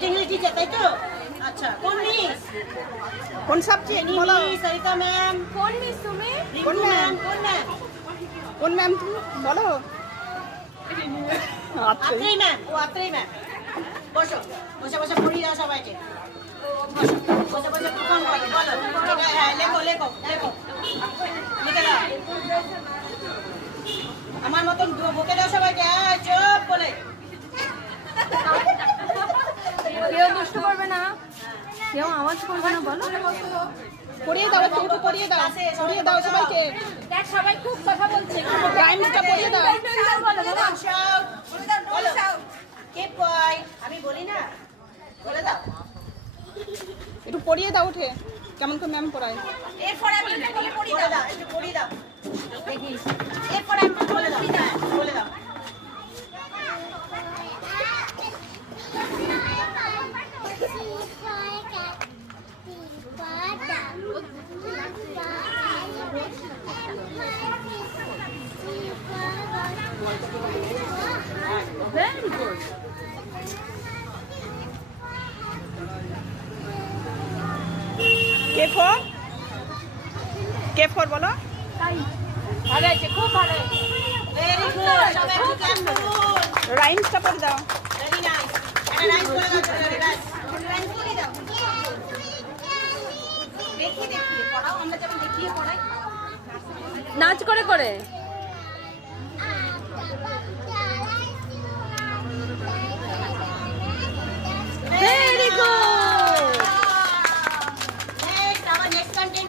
এটা English teacher তাই তো? আচ্ছা কোন মিস? কোন সাবজেক্ট বলো? সরিতা ম্যাম। কোন মিস তুমি? কোন ম্যাম? কোন ম্যাম? কোন ম্যাম তুমি বলো? আচ্ছা আত্রেই ম্যাম। ও আত্রেই ম্যাম। বসো বসে বসে পড়িয়ে দাও সবাইকে। বসো বসে বসে প্রথম বলো বলো। হ্যাঁ লেখো লেখো লেখো লিখে দাও। আমার মতন বকে দাও সবাইকে। চুপ বলে। কেউ দুষ্ট করবে না, কেউ আওয়াজ করবে না, বলো। পড়িয়ে দাও, একটু পড়িয়ে দাও, পড়িয়ে দাও সবাইকে। দেখ সবাই খুব কথা বলছে, রাইমসটা পড়িয়ে দাও। আমি বলি না, বলে দাও। একটু পড়িয়ে দাও উঠে, কেমন করে ম্যাম পড়ায়। এরপরে আমি পড়িয়ে দাও, একটু পড়িয়ে দাও দেখি। এরপরে আমি বলে দাও, বলে দাও। Very good. কে ফর বলো। ভালো হয়েছে, খুব ভালো হয়েছে। ভেরি গুড, সবাই একটু ক্লাস করুন। রাইমসটা পড়ে দাও। Very nice. একটা রাইমস বলে দাও, রাইমস বলে দাও। দেখিয়ে দেখিয়ে পড়াও, আমরা যেমন দেখিয়ে পড়াই। নাচ করে করে